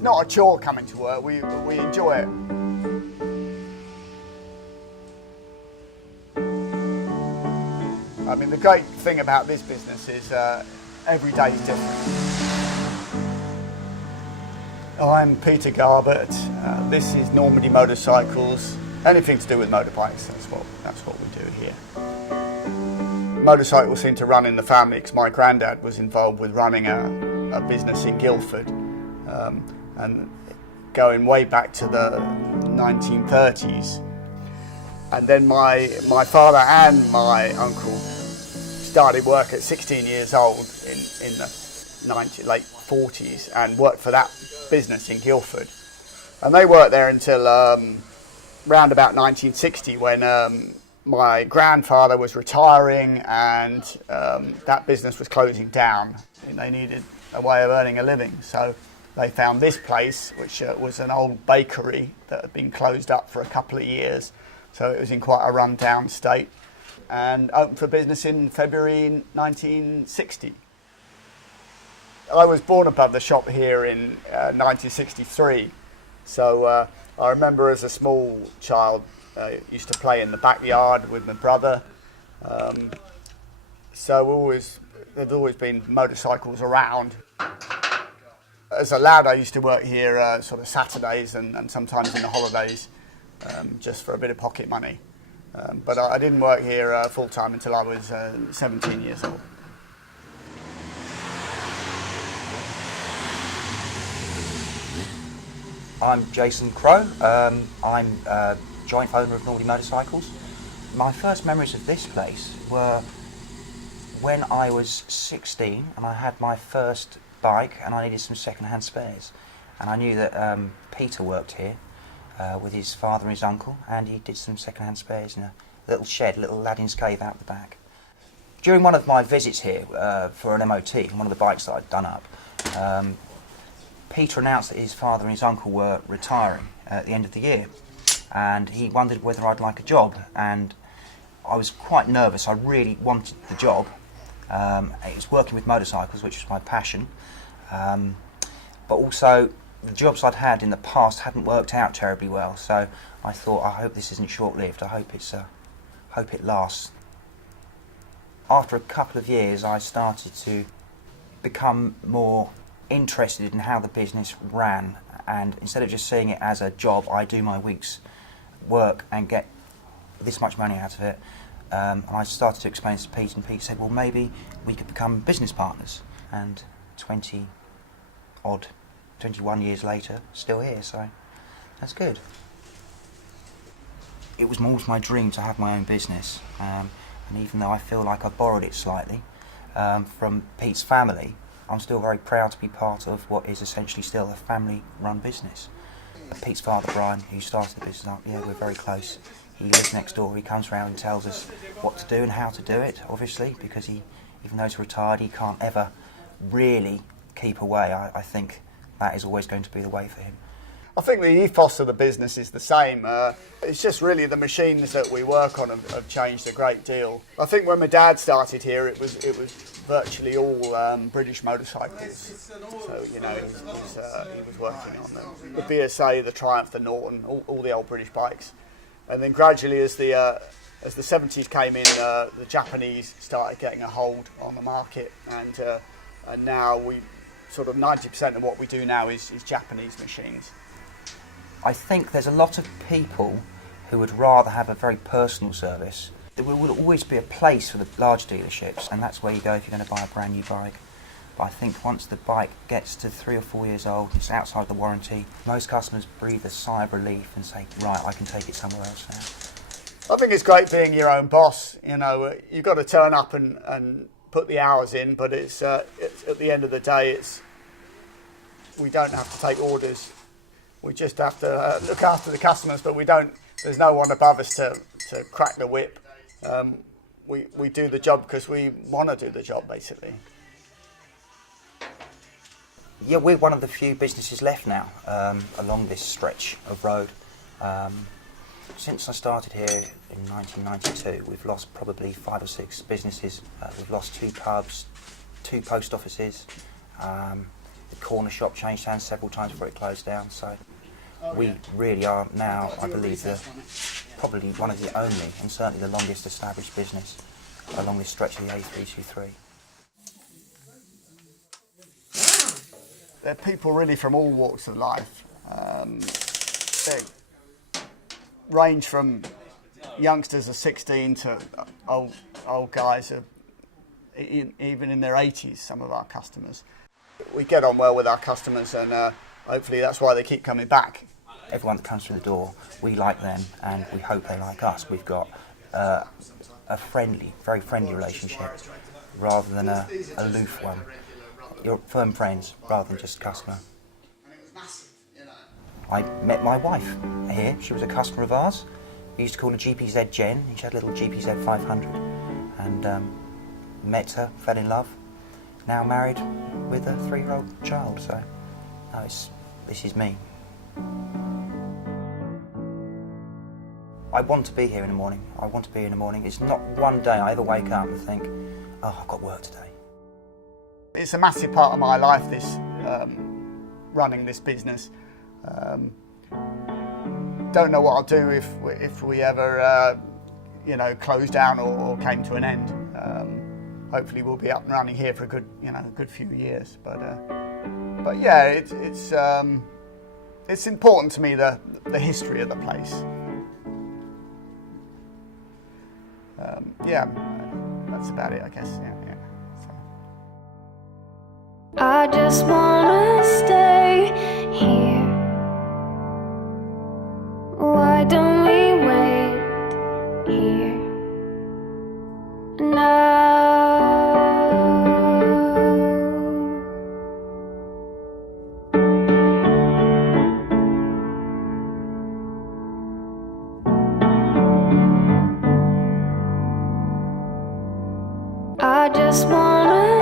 It's not a chore coming to work, we enjoy it. I mean, the great thing about this business is every day is different. I'm Peter Garbutt. This is Normandy Motorcycles. Anything to do with motorbikes, that's what we do here. Motorcycles seem to run in the family because my granddad was involved with running a business in Guildford, and going way back to the 1930s. And then my father and my uncle started work at 16 years old in the late 40s and worked for that business in Guildford. And they worked there until round about 1960 when my grandfather was retiring and that business was closing down and they needed a way of earning a living. So they found this place, which was an old bakery that had been closed up for a couple of years. So it was in quite a run-down state, and opened for business in February 1960. I was born above the shop here in 1963, so I remember as a small child used to play in the backyard with my brother. So there's always been motorcycles around. As a lad, I used to work here sort of Saturdays and sometimes in the holidays, just for a bit of pocket money. But I didn't work here full-time until I was 17 years old. I'm Jason Crow. I'm joint owner of Normandy Motorcycles. My first memories of this place were when I was 16 and I had my first bike and I needed some second-hand spares. And I knew that Peter worked here with his father and his uncle, and he did some second-hand spares in a little shed, a little Aladdin's cave out the back. During one of my visits here for an MOT, one of the bikes that I'd done up, Peter announced that his father and his uncle were retiring at the end of the year, and he wondered whether I'd like a job, and I was quite nervous. I really wanted the job. It was working with motorcycles, which was my passion, but also the jobs I'd had in the past hadn't worked out terribly well, so I thought, I hope this isn't short-lived. I hope it lasts. After a couple of years, I started to become more interested in how the business ran, and instead of just seeing it as a job, I do my week's work and get this much money out of it. And I started to explain this to Pete, and Pete said, well, maybe we could become business partners. And 21 years later, still here, so that's good. It was always my dream to have my own business, and even though I feel like I borrowed it slightly from Pete's family, I'm still very proud to be part of what is essentially still a family-run business. Pete's father, Brian, who started the business up, yeah, we're very close. He lives next door. He comes around and tells us what to do and how to do it, obviously, because even though he's retired, he can't ever really keep away. I think that is always going to be the way for him. I think the ethos of the business is the same. It's just really the machines that we work on have changed a great deal. I think when my dad started here, it was virtually all British motorcycles. So he was working on the BSA, the Triumph, the Norton, all the old British bikes. And then gradually, as the 70s came in, the Japanese started getting a hold on the market, and now we sort of 90% of what we do now is Japanese machines. I think there's a lot of people who would rather have a very personal service. There will always be a place for the large dealerships, and that's where you go if you're going to buy a brand new bike. But I think once the bike gets to 3 or 4 years old, it's outside the warranty, most customers breathe a sigh of relief and say, right, I can take it somewhere else now. I think it's great being your own boss. You know, you've got to turn up and put the hours in, but it's at the end of the day, we don't have to take orders. We just have to look after the customers, but there's no one above us to crack the whip. We do the job because we want to do the job, basically. Yeah, we're one of the few businesses left now along this stretch of road. Since I started here in 1992, we've lost probably 5 or 6 businesses. We've lost 2 pubs, 2 post offices, The corner shop changed hands several times before it closed down. So we really are now, I believe, probably one of the only and certainly the longest established business along this stretch of the A323. They're people really from all walks of life. They range from youngsters of 16 to old guys of even in their 80s, some of our customers. We get on well with our customers, and hopefully that's why they keep coming back. Everyone that comes through the door, we like them and we hope they like us. We've got a very friendly relationship rather than a aloof one. You're firm friends rather than just customer. I met my wife here. She was a customer of ours. We used to call her GPZ Jen. She had a little GPZ 500, and met her, fell in love. Now married with a 3-year-old child. So, no, this is me. I want to be here in the morning. I want to be here in the morning. It's not one day I ever wake up and think, oh, I've got work today. It's a massive part of my life, this running this business. Don't know what I'll do if we ever close down or came to an end. Hopefully we'll be up and running here for a good few years. But yeah, it's important to me, the history of the place. Yeah, that's about it, I guess. Yeah. So. I just wanna stay here. Why don't we wait here now? I just wanna